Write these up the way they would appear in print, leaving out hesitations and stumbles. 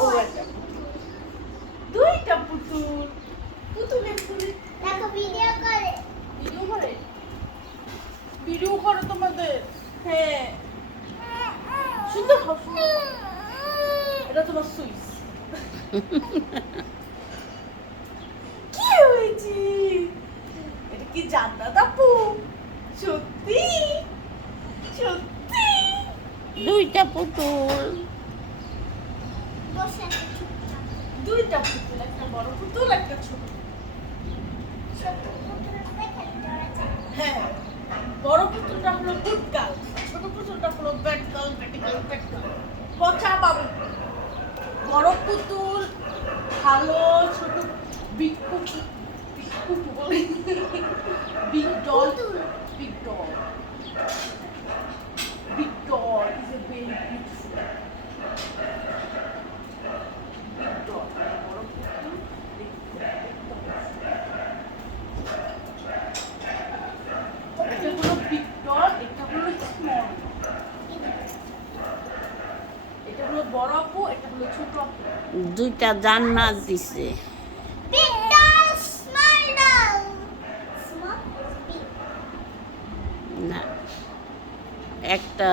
ও একটা দুইটা পুতুল পুতুলের পুতুল দেখো ভিডিও করে। ভিডিও করে ভিডিও করো তোমাদের হ্যাঁ সুন্দর খাও সুন্দর খাও। এটা তোমার সুইচ কি হয়েছে এটা কি জান্নাত আপু সত্যি সত্যি দুইটা পুতুল। বসে আছে চুপচাপ। দুইটা পুতুল একটা বড় পুতুল একটা ছোট ছোট পুতুলের দেখে ধরেছে। হ্যাঁ বড় পুতুলটা হলো গুড গার্ল ছোট পুতুলটা হলো ব্যাড গার্ল ব্যাড গার্ল পচা বাবু বড় পুতুল ভালো ছোট বিগ পুতুল বলে big doll big doll big doll is a very beautiful big doll বড় পুতুল এটা হলো বিগ ডল এটা হলো স্মল এটা হলো বড় আপু এটা হলো ছোট আপু দুইটা জান্নাত দিছে। Big doll, small doll. Small, big. না, একটা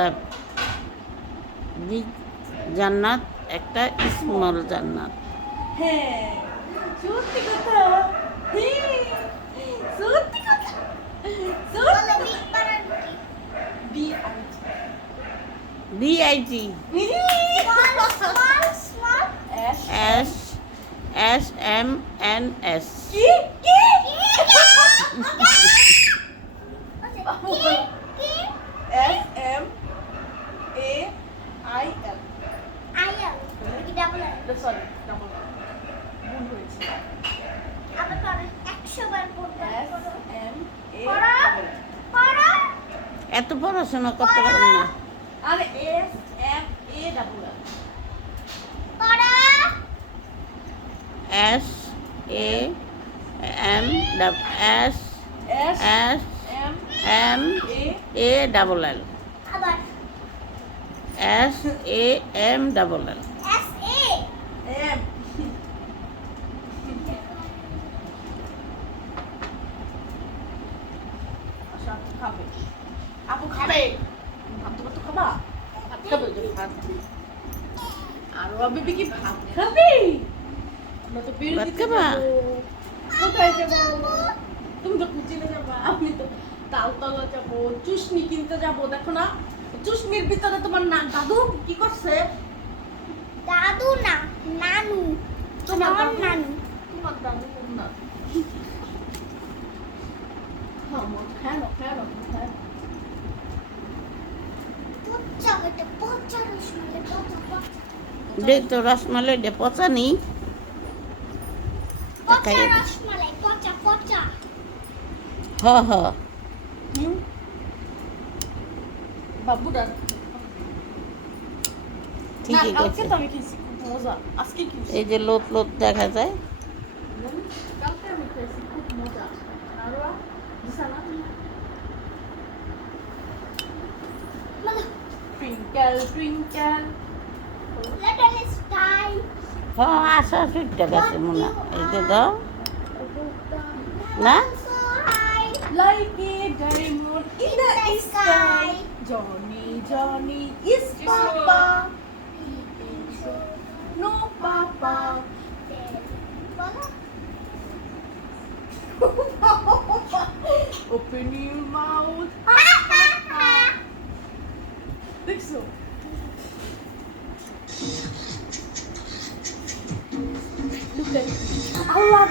বিগ জান্নাত একটা স্মল জান্নাত। হ্যাঁ সত্যি কথা হ্যাঁ সত্যি কথা বলো সত্যি big বানানো কি? BIT Small, small. S S M N S. কি কি কি? কি? S M A I L IL. কি double L? সরি ডাবল ভুল হয়েছে আবার পড়ো। 100 বার পড়বে। এস এম এ পড়ো। পড়ো। এত পড়াশোনা করতে পারবো না। আরে S M A double L পড়ো। S A M S S S M M A A double L আবার S A M double L. S A. M আচ্ছা আপু খাবে আপু খাবে ভাত তো খাবা ভাত খাবে যে ভাত আর বেবি কি ভাত খাবে আমরা তো বের ভাত দিতে খাবা? যাবো। কোথায় যাবো তুমি তো কুচিনে যাবা আমি তো তালতলা যাবো চুষনি কিনতে যাবো দেখো না চুষনির ভিতরে তোমার না দাদু কি করছে দাদু না, নানু। তোমার আমার দাদু? নানু। তোমার দাদু কোন দাদু হ্যাঁ মা খায় না খায় পচা হইতে পচা রসমালাই পচা পচা। দে তো রসমালাই দে পচা নেই। পচা খাইয়ে দে। রসমালাই পচা পচা। হ হ হুম বাবুরা না ঠিকই কালকে করছে। তো আমি খেয়েছি খুব মজা আজকে কি এই যে লোট লোট দেখা যায়। কালকে আমি খেয়েছি খুব মজা আর দিশা না মানে টুইঙ্কেল টুইঙ্কেল লিটল স্টার। হ আসা সুইটটা গেছে মনে হয়। এই যে দাও না So high. like a diamond in the sky Johnny Johnny is Papa no Papa বলো। open your mouth দেখছো look at Allah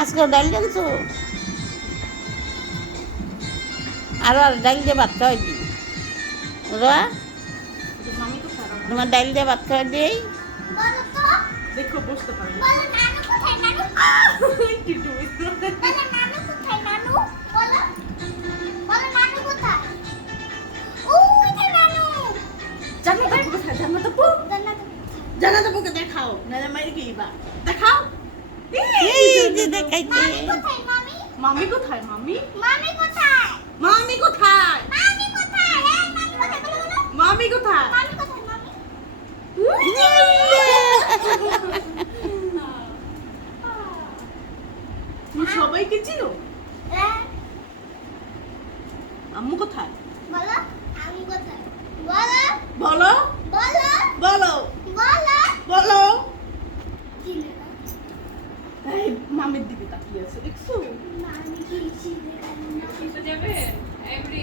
আজকে ডাল জানছো আরো আর ডাল দিয়ে ভাত খাওয়াই দিই বুঝবা মামি তো খারাপ তোমার ডাল দিয়ে ভাত খাওয়াই দিই। বলো তো। দেখো বসতে পারি বলো নানু কোথায় নানু? টিটু বলো নানু কোথায় নানু? বলো। বলো নানু কোথায়? ওই যে নানু। জান্নাত আপু কোথায় জান্নাত আপু জান্নাত। জান্নাত আপুকে দেখাও নাহলে মাইরে গিয়েবা দেখাও এই যে দেখাইছে মামি কোথায় মামি? মামি কোথায় মামি মামি কোথায়? মামি কোথায় মামি কোথায়? এই মামি কোথায়? বলো বলো। মামি কোথায় মামি কোথায় মামি? তুমি সবাইকে চিনো? হ্যাঁ, আম্মু কোথায়? বলো আমি কোথায়? বলো বলো বলো বলো বলো বলো। চিনে না। এই মামির দিকে তাকিয়ে আছে দেখছো? না, আমি কি চিনি না। যাবে এভরি